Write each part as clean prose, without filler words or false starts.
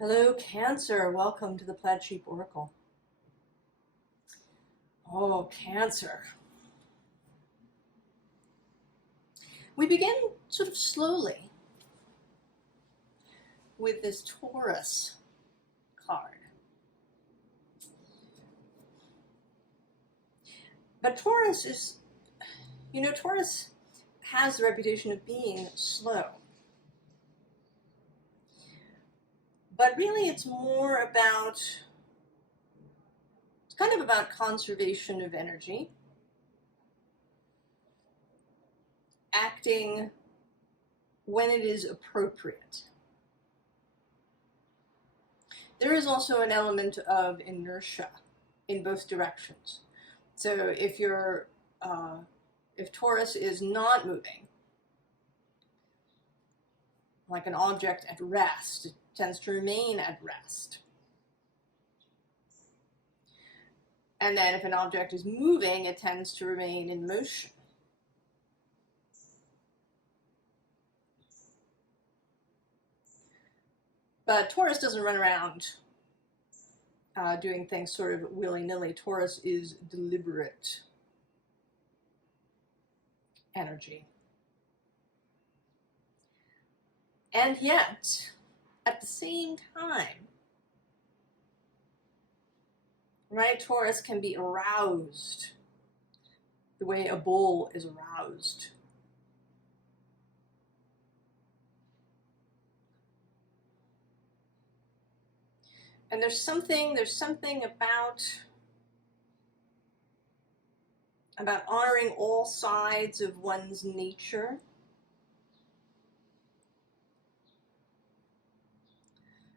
Hello, Cancer. Welcome to the Plaid Sheep Oracle. Oh, Cancer. We begin sort of slowly with this Taurus card. But Taurus is, Taurus has the reputation of being slow. But really it's more about, it's kind of about conservation of energy, acting when it is appropriate. There is also an element of inertia in both directions. So if Taurus is not moving, like an object at rest, it tends to remain at rest. And then if an object is moving, it tends to remain in motion. But Taurus doesn't run around doing things sort of willy-nilly. Taurus is deliberate energy. And yet, at the same time, right, Taurus can be aroused the way a bull is aroused. And there's something about honoring all sides of one's nature.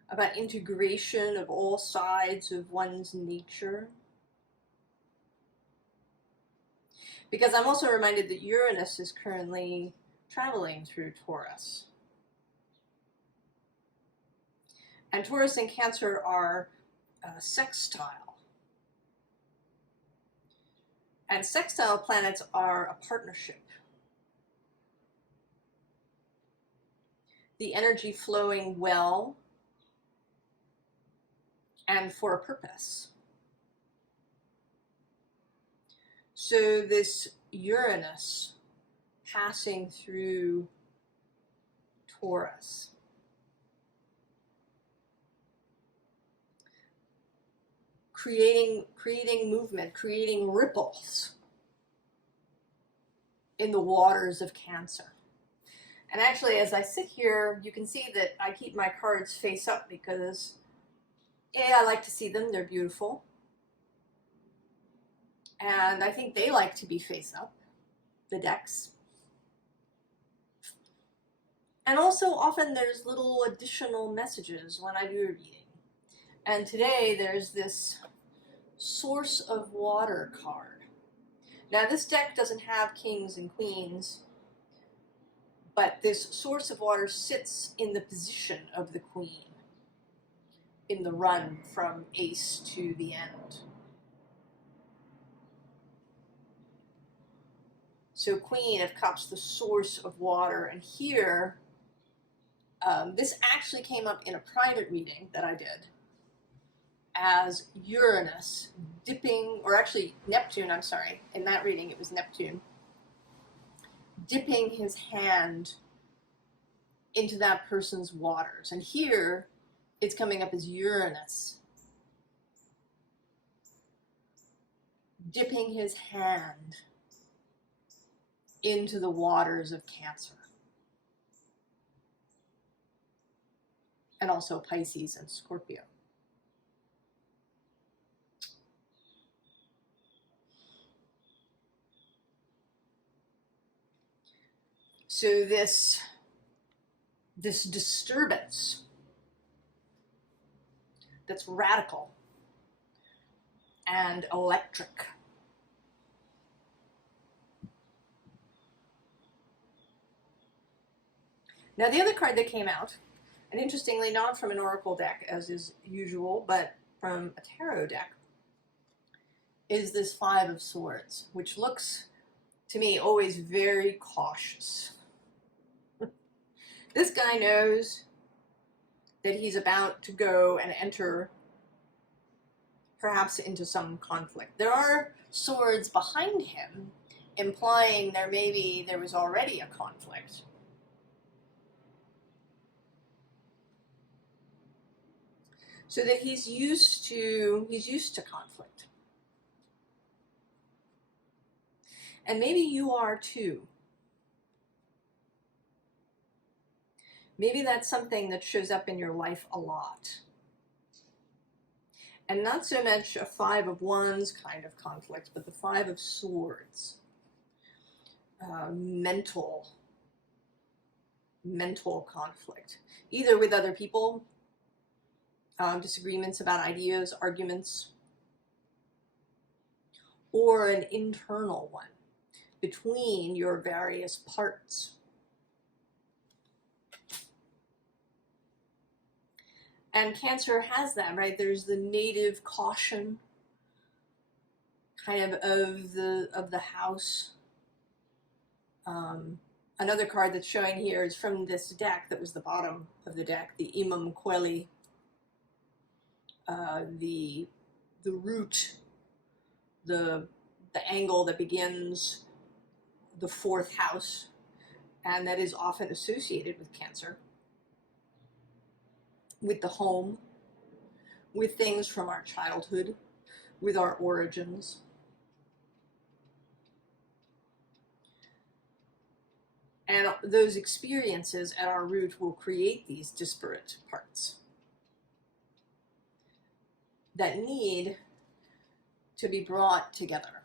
About integration of all sides of one's nature. Because I'm also reminded that Uranus is currently traveling through Taurus. And Taurus and Cancer are sextile. And sextile planets are a partnership. The energy flowing well and for a purpose. So this Uranus passing through Taurus creating movement, creating ripples in the waters of Cancer. And actually, as I sit here, you can see that I keep my cards face up because I like to see them. They're beautiful. And I think they like to be face up, the decks. And also often there's little additional messages when I do a reading. And today there's this Source of Water card. Now this deck doesn't have kings and queens, but this Source of Water sits in the position of the queen in the run from ace to the end. So Queen of Cups, the source of water. And here, this actually came up in a private reading that I did as Uranus dipping, or actually Neptune, I'm sorry. In that reading it was Neptune, dipping his hand into that person's waters. And here it's coming up as Uranus dipping his hand into the waters of Cancer. And also Pisces and Scorpio. So this disturbance that's radical and electric. Now the other card that came out, and interestingly not from an oracle deck as is usual, but from a tarot deck, is this Five of Swords, which looks to me always very cautious. This guy knows that he's about to go and enter perhaps into some conflict. There are swords behind him, implying there was already a conflict. So that he's used to conflict. And maybe you are too. Maybe that's something that shows up in your life a lot. And not so much a 5 of Wands kind of conflict, but the 5 of Swords. Mental conflict. Either with other people, disagreements about ideas, arguments, or an internal one between your various parts. And Cancer has that, right? There's the native caution kind of the house. Another card that's showing here is from this deck that was the bottom of the deck, the Imam Quelli, the root, the angle that begins the 4th house, and that is often associated with Cancer, with the home, with things from our childhood, with our origins. And those experiences at our root will create these disparate parts that need to be brought together.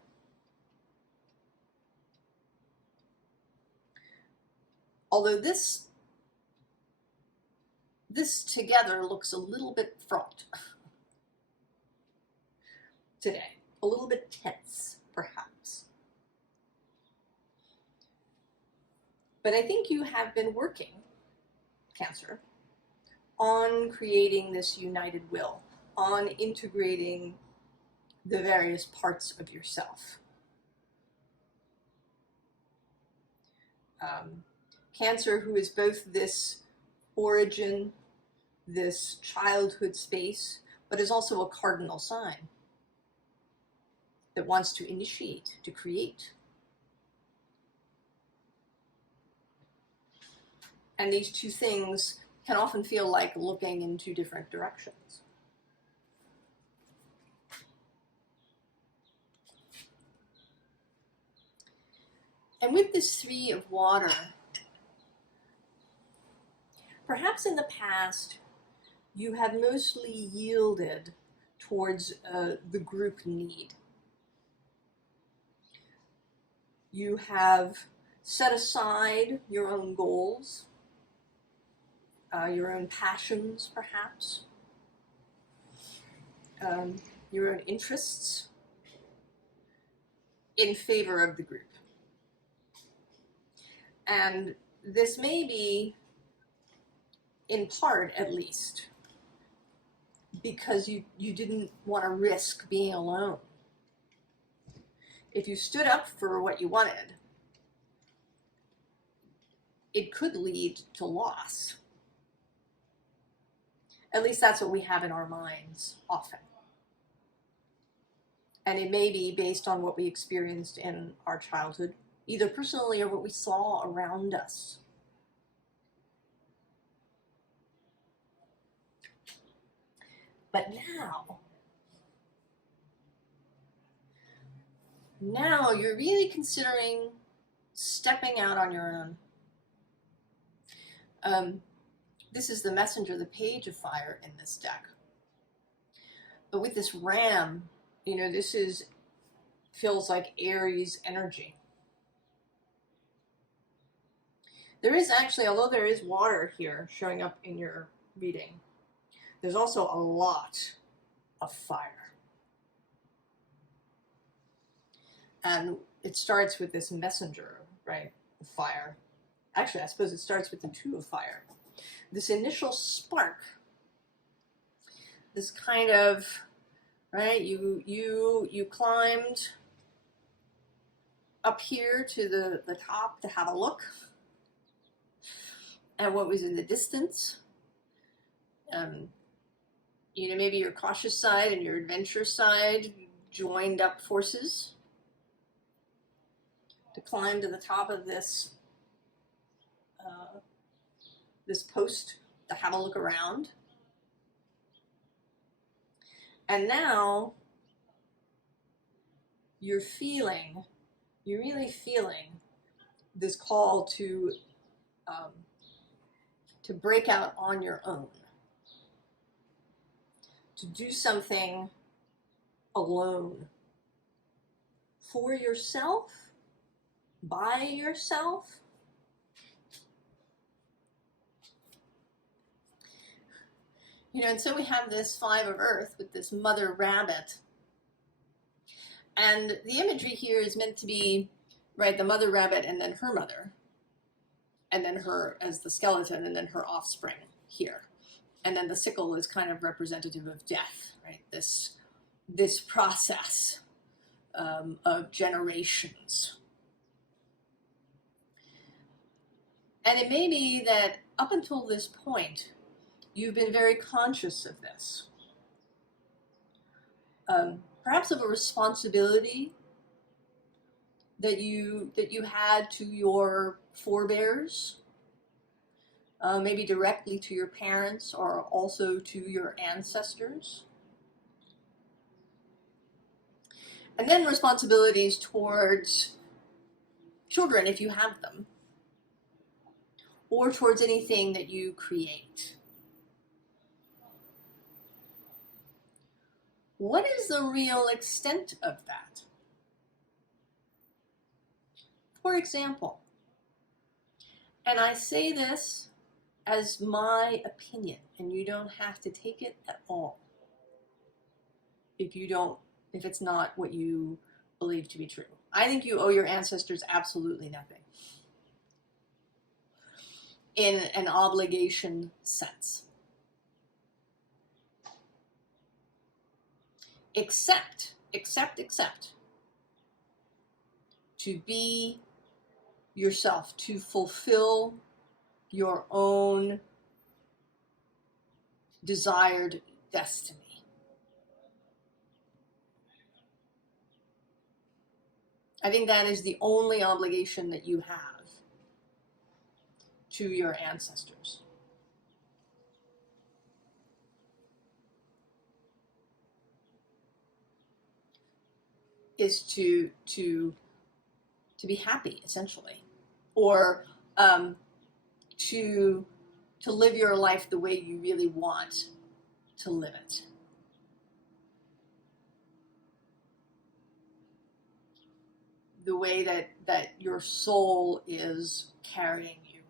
Although this together looks a little bit fraught today, a little bit tense, perhaps. But I think you have been working, Cancer, on creating this united will, on integrating the various parts of yourself. Cancer, who is both this origin, this childhood space, but is also a cardinal sign that wants to initiate, to create. And these two things can often feel like looking in two different directions. And with this 3 of water, perhaps in the past, you have mostly yielded towards the group need. You have set aside your own goals, your own passions, perhaps, your own interests in favor of the group. And this may be, in part at least, because you didn't want to risk being alone. If you stood up for what you wanted, it could lead to loss. At least that's what we have in our minds often. And it may be based on what we experienced in our childhood, either personally or what we saw around us. But now you're really considering stepping out on your own. This is the Messenger, the Page of Fire in this deck. But with this ram, this feels like Aries energy. There is actually, although there is water here showing up in your reading, there's also a lot of fire. And it starts with this Messenger, right? The fire. Actually, I suppose it starts with the 2 of fire. This initial spark, this kind of, right? You climbed up here to the top to have a look at what was in the distance. You know, maybe your cautious side and your adventure side joined up forces to climb to the top of this this post to have a look around. And now you're really feeling this call to break out on your own, to do something alone, for yourself, by yourself. You know, and so we have this 5 of Earth with this mother rabbit. And the imagery here is meant to be, right, the mother rabbit and then her mother. And then her as the skeleton, and then her offspring here. And then the sickle is kind of representative of death, right? This process of generations. And it may be that up until this point, you've been very conscious of this. Perhaps of a responsibility that you had to your forebears, maybe directly to your parents or also to your ancestors. And then responsibilities towards children, if you have them, or towards anything that you create. What is the real extent of that? For example, and I say this as my opinion, and you don't have to take it at all if it's not what you believe to be true. I think you owe your ancestors absolutely nothing in an obligation sense. Except to be yourself, to fulfill your own desired destiny. I think that is the only obligation that you have to your ancestors. Is to be happy, essentially, or to live your life the way you really want to live it. The way that your soul is carrying you.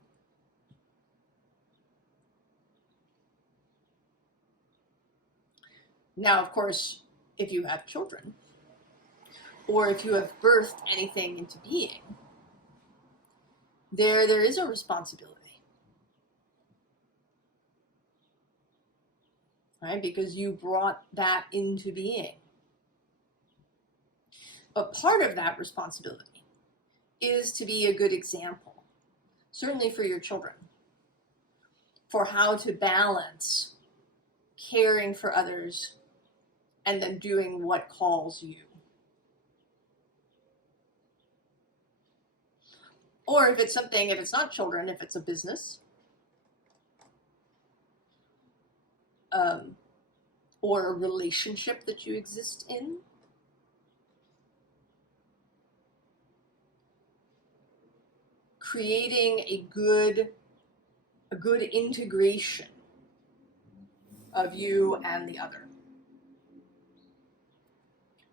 Now, of course, if you have children, or if you have birthed anything into being, there is a responsibility, right? Because you brought that into being. But part of that responsibility is to be a good example, certainly for your children, for how to balance caring for others and then doing what calls you. Or if it's not children, if it's a business, or a relationship that you exist in, creating a good integration of you and the other.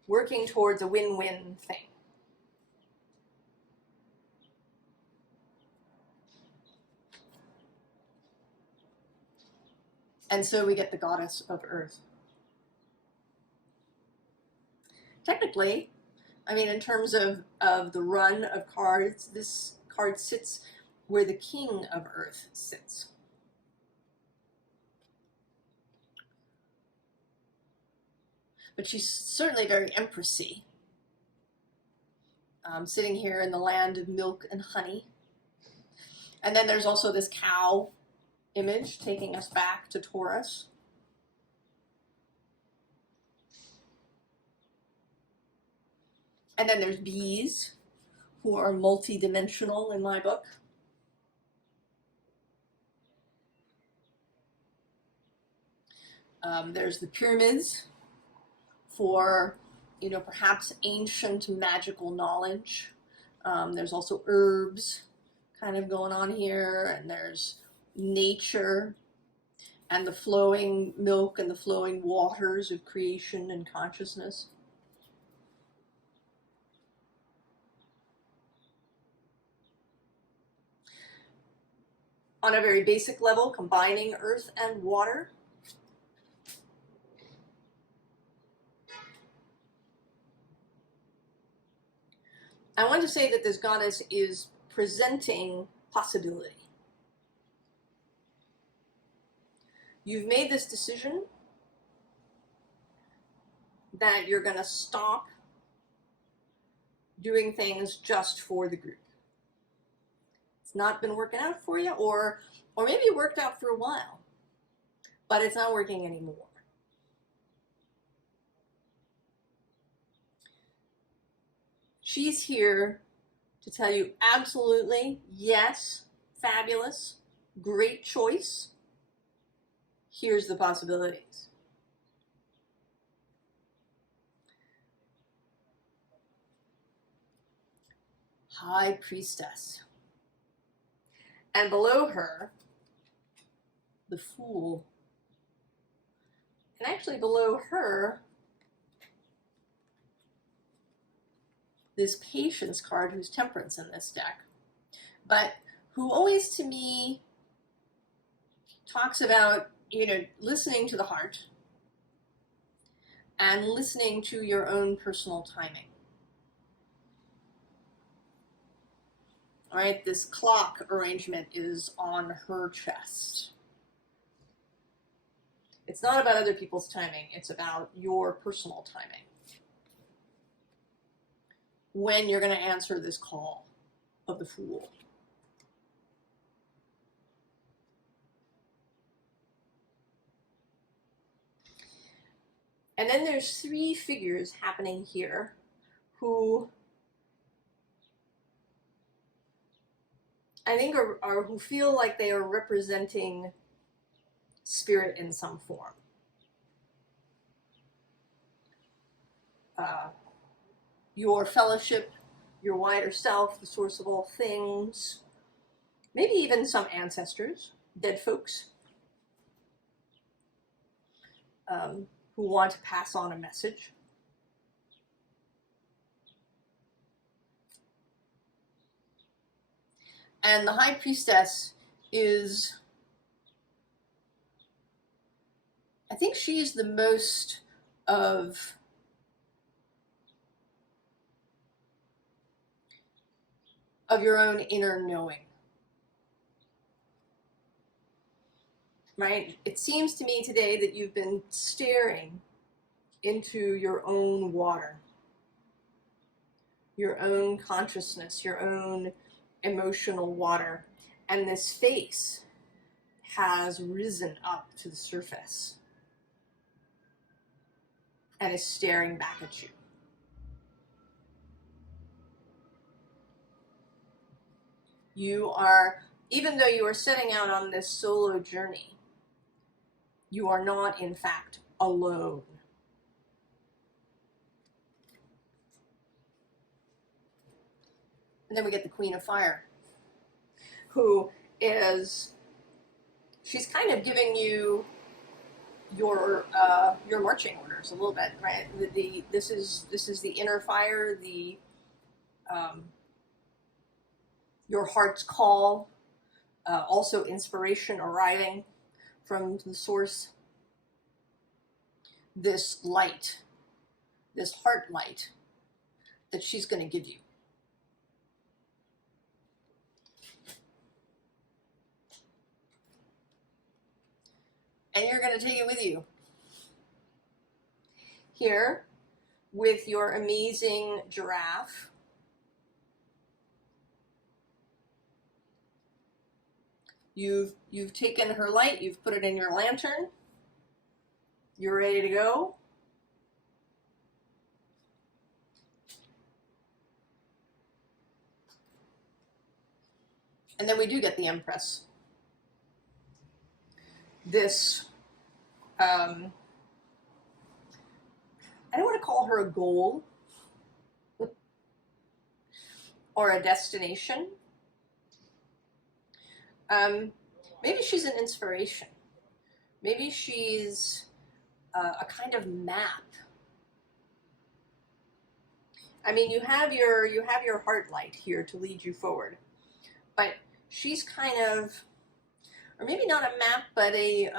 Working towards a win-win thing. And so we get the goddess of Earth. Technically, I mean, in terms of the run of cards, this card sits where the king of Earth sits. But she's certainly very empressy, sitting here in the land of milk and honey. And then there's also this cow image taking us back to Taurus. And then there's bees, who are multi-dimensional in my book. There's the pyramids for, you know, perhaps ancient magical knowledge. There's also herbs kind of going on here, and there's nature and the flowing milk and the flowing waters of creation and consciousness. On a very basic level, combining earth and water. I want to say that this goddess is presenting possibility. You've made this decision that you're going to stop doing things just for the group. It's not been working out for you, or maybe it worked out for a while, but it's not working anymore. She's here to tell you absolutely, yes, fabulous, great choice. Here's the possibilities. High Priestess. And below her, the Fool. And actually below her, this Patience card, who's Temperance in this deck, but who always to me talks about, you know, listening to the heart and listening to your own personal timing. All right, this clock arrangement is on her chest. It's not about other people's timing, it's about your personal timing. When you're going to answer this call of the Fool. And then there's three figures happening here who I think are who feel like they are representing spirit in some form. Your fellowship, your wider self, the source of all things, maybe even some ancestors, dead folks, who want to pass on a message. And the High Priestess is, I think she's the most of your own inner knowing. Right? It seems to me today that you've been staring into your own water, your own consciousness, your own emotional water, and this face has risen up to the surface and is staring back at you. You are, even though you are setting out on this solo journey, you are not, in fact, alone. And then we get the Queen of Fire, who is, she's kind of giving you your marching orders a little bit, right? This is the inner fire, your heart's call, also inspiration arriving from the source. This light, this heart light that she's going to give you. And you're going to take it with you. Here, with your amazing giraffe, You've taken her light, you've put it in your lantern, you're ready to go. And then we do get the Empress. This, I don't want to call her a goal or a destination. Maybe she's an inspiration. Maybe she's a kind of map. I mean, you have your heart light here to lead you forward, but she's kind of, or maybe not a map, but a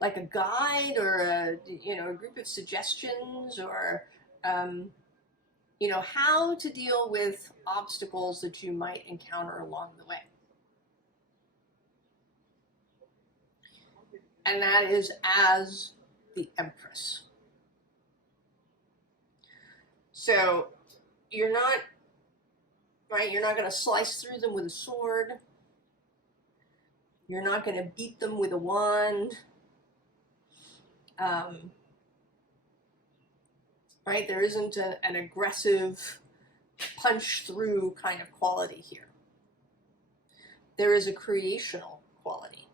like a guide, or a a group of suggestions, or how to deal with obstacles that you might encounter along the way. And that is as the Empress. So you're not, right, you're not going to slice through them with a sword. You're not going to beat them with a wand. Right, there isn't an aggressive punch through kind of quality here. There is a creational quality.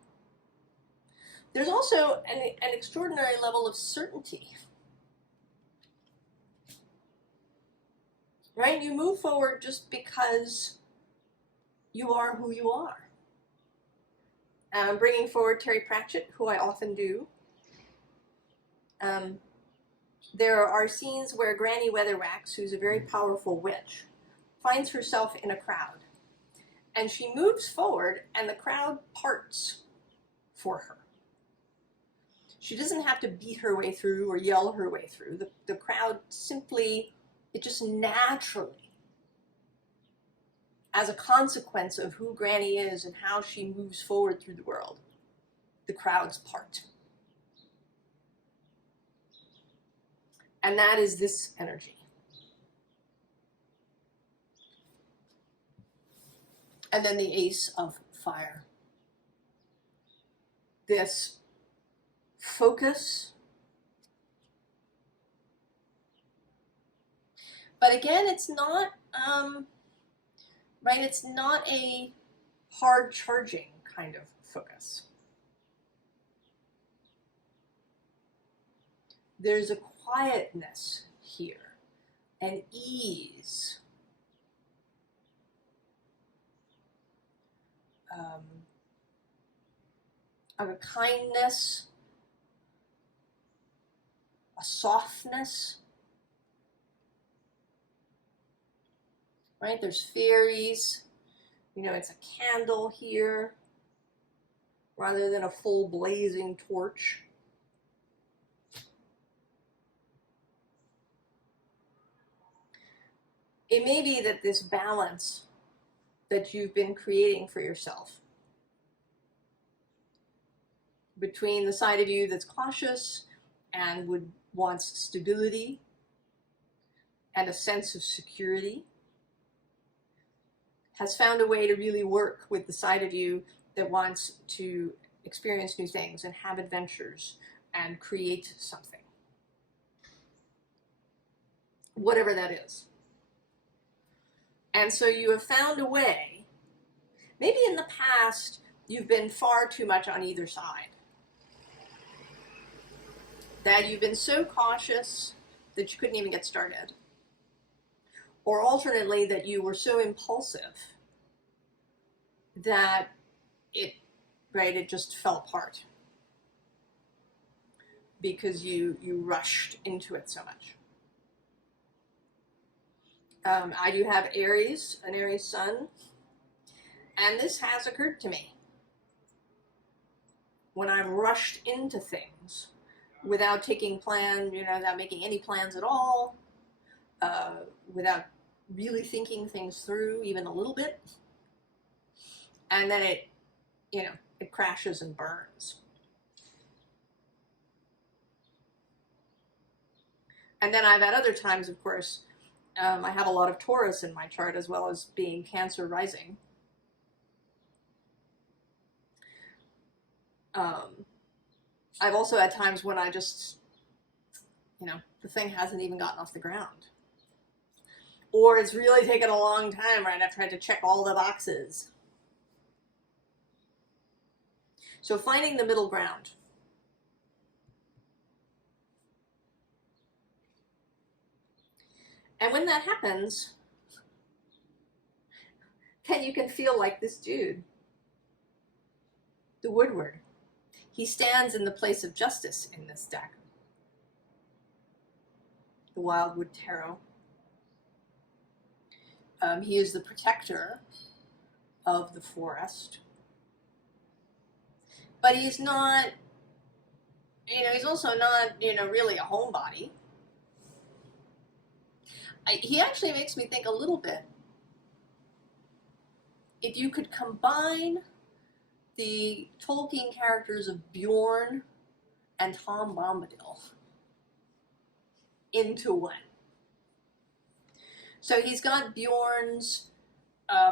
There's also an extraordinary level of certainty. Right, you move forward just because you are who you are. I'm bringing forward Terry Pratchett, who I often do. There are scenes where Granny Weatherwax, who's a very powerful witch, finds herself in a crowd. And she moves forward and the crowd parts for her. She doesn't have to beat her way through or yell her way through. The crowd simply, it just naturally, as a consequence of who Granny is and how she moves forward through the world, the crowds part. And that is this energy. And then the Ace of Fire. This focus. But again, it's not, right, it's not a hard charging kind of focus. There's a quietness here, an ease, of a kindness, a softness, right? There's fairies, it's a candle here rather than a full blazing torch. It may be that this balance that you've been creating for yourself between the side of you that's cautious and wants stability and a sense of security has found a way to really work with the side of you that wants to experience new things and have adventures and create something. Whatever that is. And so you have found a way, maybe in the past you've been far too much on either side. That you've been so cautious that you couldn't even get started. Or alternately, that you were so impulsive that it just fell apart because you rushed into it so much. I do have Aries, an Aries sun, and this has occurred to me. When I'm rushed into things without taking plan, without making any plans at all, without really thinking things through even a little bit, and then it crashes and burns. And then I've had other times, of course, I have a lot of Taurus in my chart as well as being Cancer rising. I've also had times when I just, the thing hasn't even gotten off the ground. Or it's really taken a long time, right? I've tried to check all the boxes. So finding the middle ground. And when that happens, then you can feel like this dude, the Woodward. He stands in the place of justice in this deck. The Wildwood Tarot. He is the protector of the forest. But he's not, he's also not, really a homebody. He actually makes me think a little bit. If you could combine the Tolkien characters of Bjorn and Tom Bombadil into one. So he's got Bjorn's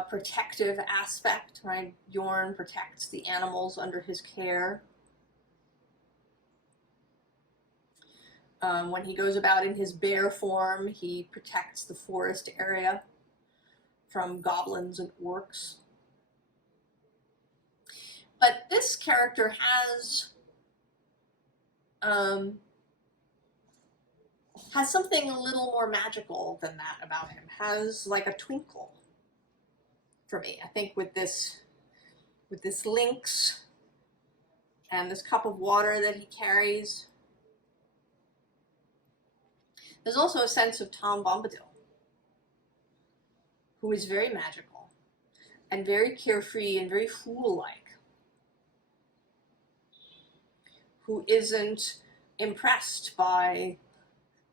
protective aspect, right? Bjorn protects the animals under his care. When he goes about in his bear form, he protects the forest area from goblins and orcs. But this character has something a little more magical than that about him. Has like a twinkle for me. I think with this lynx and this cup of water that he carries, there's also a sense of Tom Bombadil, who is very magical and very carefree and very fool-like, who isn't impressed by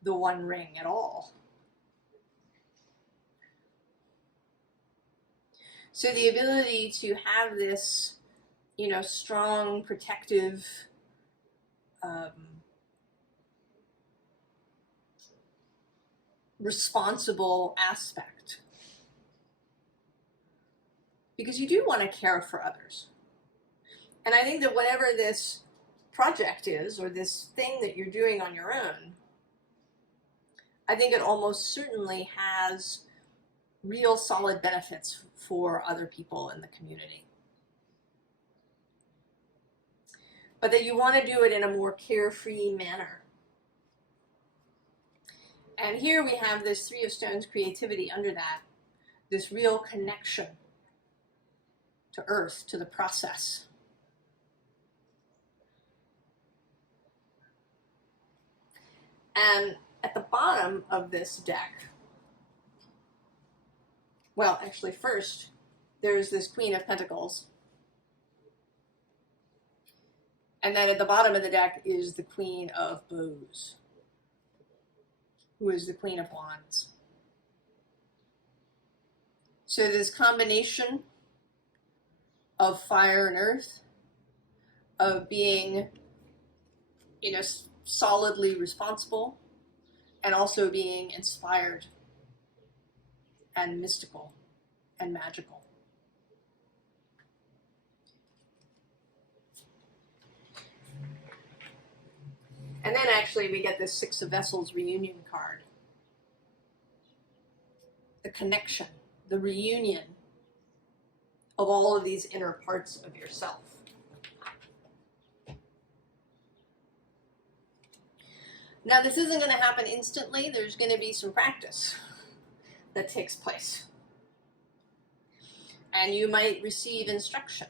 the One Ring at all. So the ability to have this, strong, protective, responsible aspect. Because you do want to care for others. And I think that whatever this project is, or this thing that you're doing on your own, I think it almost certainly has real solid benefits for other people in the community. But that you want to do it in a more carefree manner. And here we have this Three of Stones creativity under that, this real connection to earth, to the process. And at the bottom of this deck, well, actually first, there's this Queen of Pentacles. And then at the bottom of the deck is the Queen of Bows, who is the Queen of Wands. So this combination of fire and earth, of being, solidly responsible, and also being inspired and mystical and magical. And then actually we get this Six of Vessels reunion card. The connection, the reunion of all of these inner parts of yourself. Now this isn't going to happen instantly. There's going to be some practice that takes place. And you might receive instruction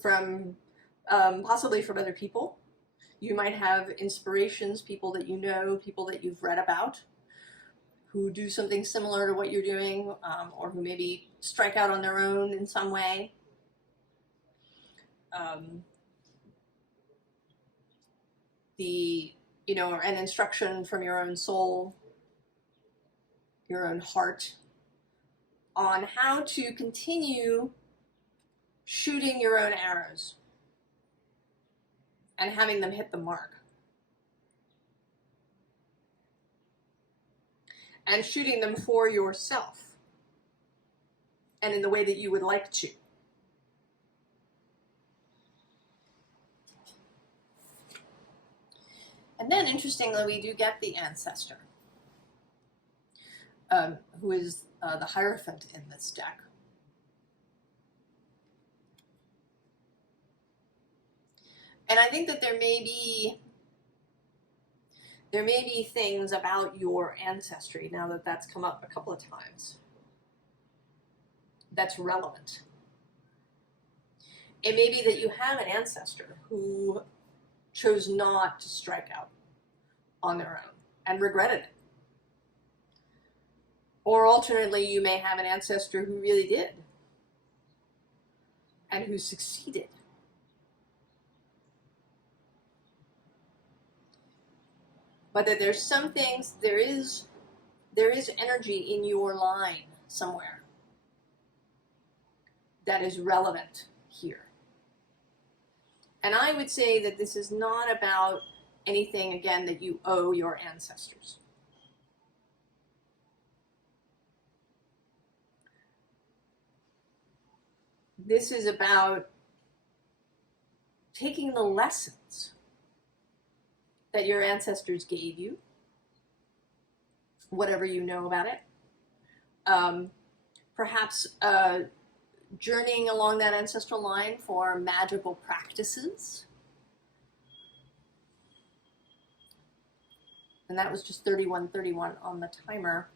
from possibly from other people. You might have inspirations, people that you know, people that you've read about, who do something similar to what you're doing, or who maybe strike out on their own in some way. An instruction from your own soul, your own heart, on how to continue shooting your own arrows and having them hit the mark. and shooting them for yourself and in the way that you would like to. And then, interestingly, we do get the ancestor, who is the Hierophant in this deck. And I think that there may be things about your ancestry, now that that's come up a couple of times, that's relevant. It may be that you have an ancestor who chose not to strike out on their own and regretted it. Or alternately, you may have an ancestor who really did and who succeeded. But that there's some things, there is energy in your line somewhere that is relevant here. And I would say that this is not about anything, again, that you owe your ancestors. This is about taking the lessons that your ancestors gave you, whatever you know about it. Perhaps journeying along that ancestral line for magical practices. And that was just 3131 on the timer.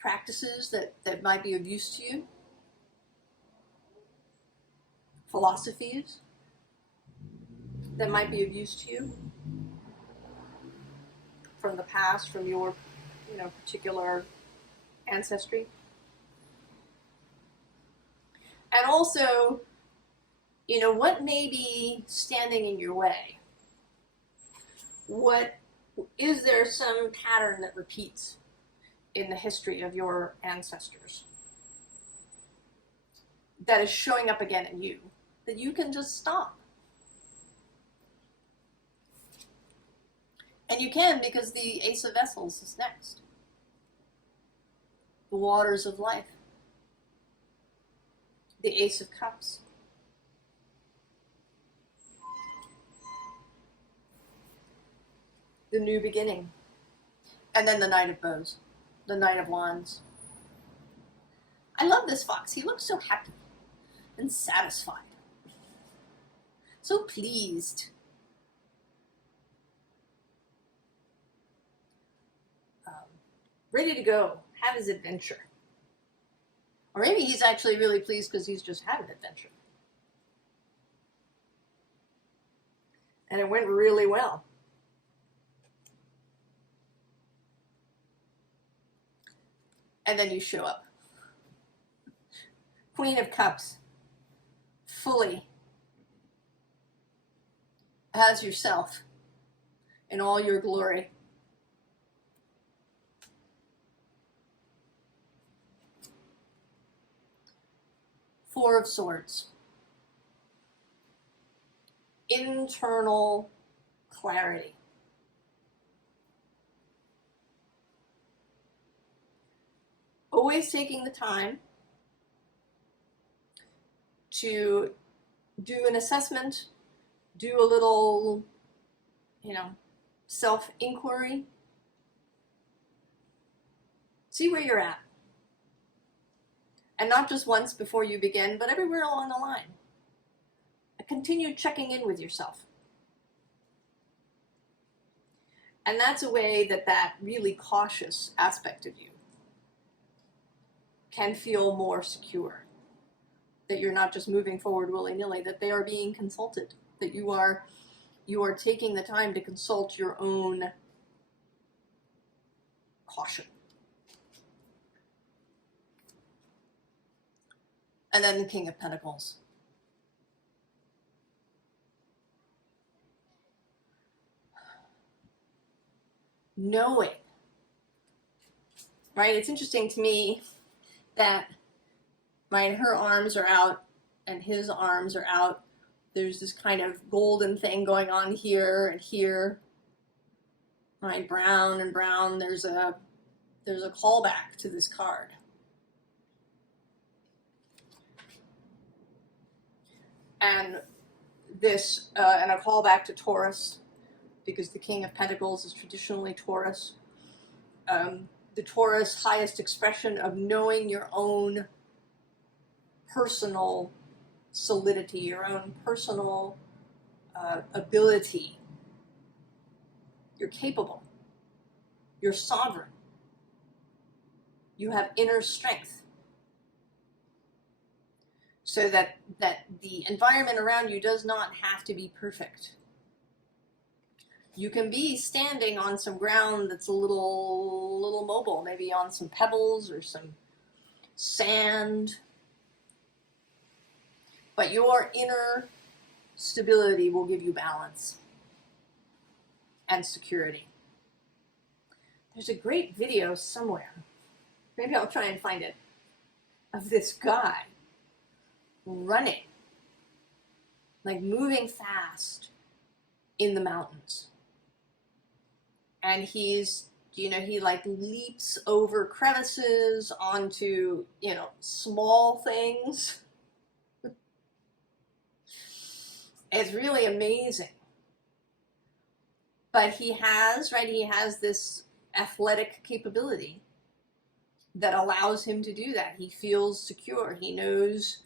Practices that might be of use to you. Philosophies that might be of use to you from the past, from your, particular ancestry. And also, what may be standing in your way? Is there some pattern that repeats in the history of your ancestors that is showing up again in you, that you can just stop? And you can, because the Ace of Vessels is next. The waters of life. The Ace of Cups. The new beginning. And then the Knight of Bows. The Knight of Wands. I love this fox. He looks so happy and satisfied. So pleased. Ready to go, have his adventure. Or maybe he's actually really pleased because he's just had an adventure. And it went really well. And then you show up. Queen of Cups. Fully. As yourself. In all your glory. Four of Swords. Internal clarity. Always taking the time to do an assessment, do a little, self-inquiry. See where you're at. And not just once before you begin, but everywhere along the line. Continue checking in with yourself. And that's a way that really cautious aspect of you can feel more secure. That you're not just moving forward willy-nilly, that they are being consulted. That you are taking the time to consult your own caution. And then the King of Pentacles. Knowing. Right? It's interesting to me that, her arms are out and his arms are out. There's this kind of golden thing going on here and here. Right, brown and brown. There's a callback to this card. And this, and a callback to Taurus, because the King of Pentacles is traditionally Taurus. The Taurus highest expression of knowing your own personal solidity, your own personal ability. You're capable. You're sovereign. You have inner strength. So that the environment around you does not have to be perfect. You can be standing on some ground that's a little mobile, maybe on some pebbles or some sand. But your inner stability will give you balance and security. There's a great video somewhere, maybe I'll try and find it, of this guy running, like moving fast in the mountains. And he's, he like leaps over crevices onto, small things. It's really amazing. But he has this athletic capability that allows him to do that. He feels secure. He knows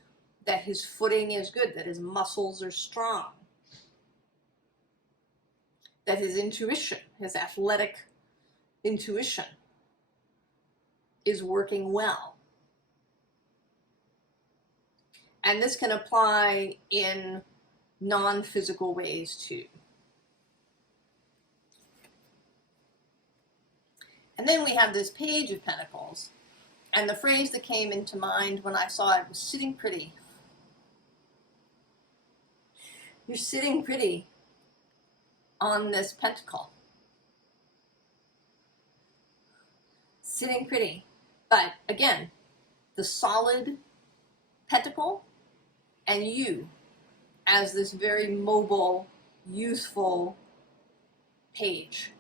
that his footing is good, that his muscles are strong, that his intuition, his athletic intuition, is working well. And this can apply in non-physical ways too. And then we have this Page of Pentacles, and the phrase that came into mind when I saw it was sitting pretty. You're sitting pretty on this pentacle. Sitting pretty. But again, the solid pentacle and you as this very mobile, youthful page.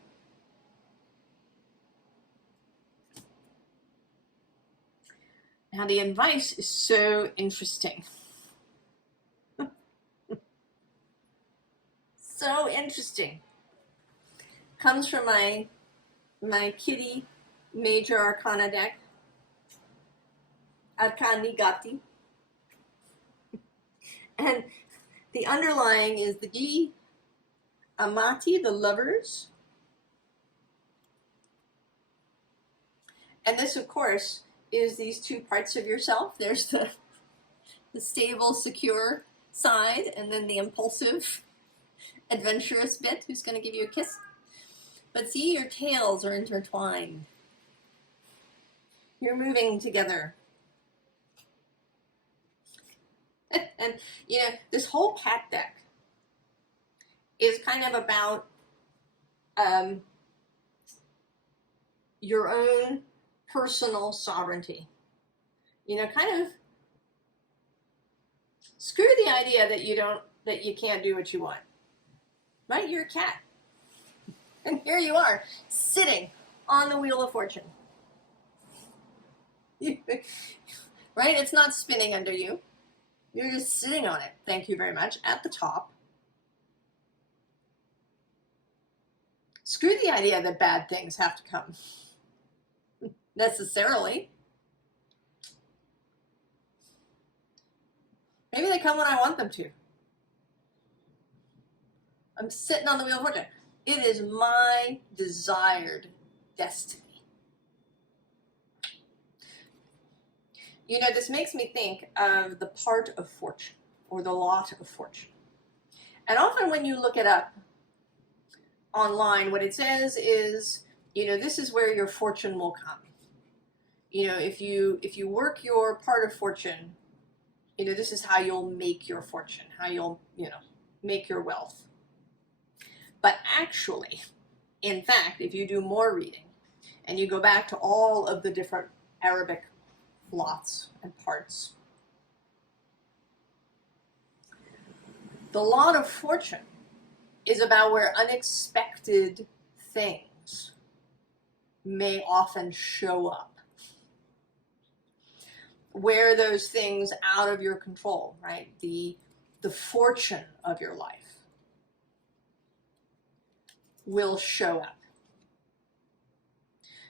Now the advice is so interesting. So interesting. Comes from my kitty major arcana deck, Arcani, Gatti. And the underlying is the D, Amati, the lovers. And this, of course, is these two parts of yourself. There's the stable, secure side, and then the impulsive, adventurous bit who's going to give you a kiss. But see, your tails are intertwined. You're moving together. And, this whole cat deck is kind of about your own personal sovereignty. Kind of screw the idea that you can't do what you want. Right? You're a cat. And here you are, sitting on the Wheel of Fortune. Right? It's not spinning under you. You're just sitting on it, thank you very much, at the top. Screw the idea that bad things have to come. Necessarily. Maybe they come when I want them to. I'm sitting on the Wheel of Fortune. It is my desired destiny. This makes me think of the part of fortune, or the lot of fortune. And often when you look it up online, what it says is, this is where your fortune will come. If you work your part of fortune, this is how you'll make your fortune, how you'll, make your wealth. But actually, in fact, if you do more reading, and you go back to all of the different Arabic lots and parts, the lot of fortune is about where unexpected things may often show up. Where those things out of your control, right? The fortune of your life will show up.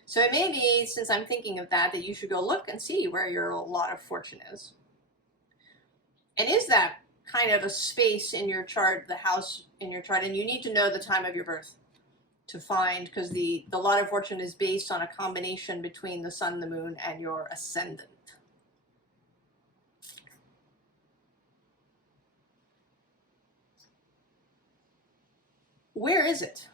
So it may be, since I'm thinking of that, that you should go look and see where your lot of fortune is. And is that kind of a space in your chart, the house in your chart, and you need to know the time of your birth to find, because the lot of fortune is based on a combination between the sun, the moon, and your ascendant. Where is it?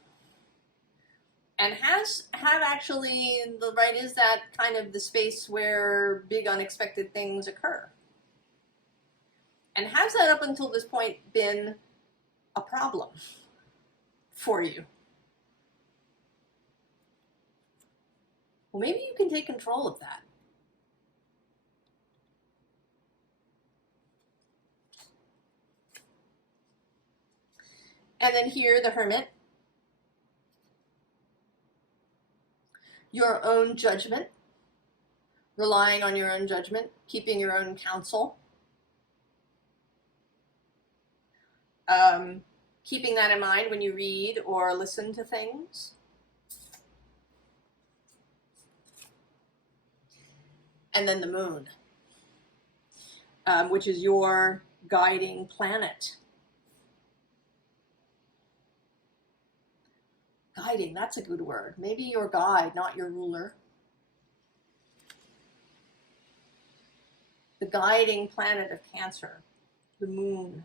And have actually the right, is that kind of the space where big unexpected things occur? And has that up until this point been a problem for you? Well, maybe you can take control of that. And then here, the Hermit. Your own judgment, relying on your own judgment, keeping your own counsel. Keeping that in mind when you read or listen to things. And then the moon, which is your guiding planet. Guiding, that's a good word. Maybe your guide, not your ruler. The guiding planet of Cancer, the moon.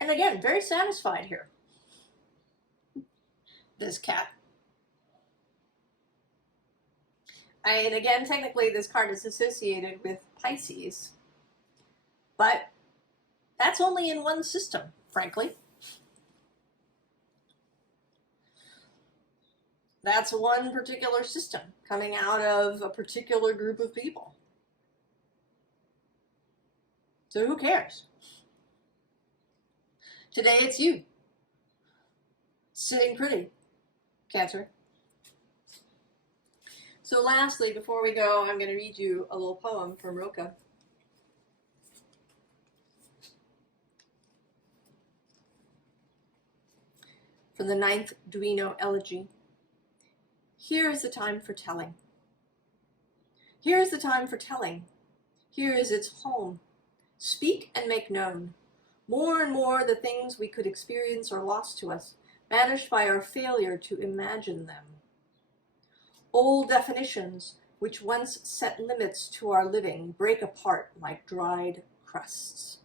And again, very satisfied here. This cat. And again, technically this card is associated with Pisces, but that's only in one system, frankly. That's one particular system coming out of a particular group of people. So who cares? Today it's you. Sitting pretty, Cancer. So lastly, before we go, I'm going to read you a little poem from Rilke. From the 9th Duino Elegy. Here is the time for telling. Here is the time for telling. Here is its home. Speak and make known. More and more the things we could experience are lost to us, banished by our failure to imagine them. Old definitions, which once set limits to our living, break apart like dried crusts.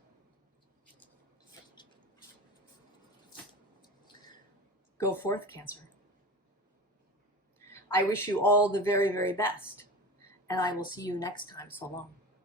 Go forth, Cancer. I wish you all the very, very best, and I will see you next time. So long.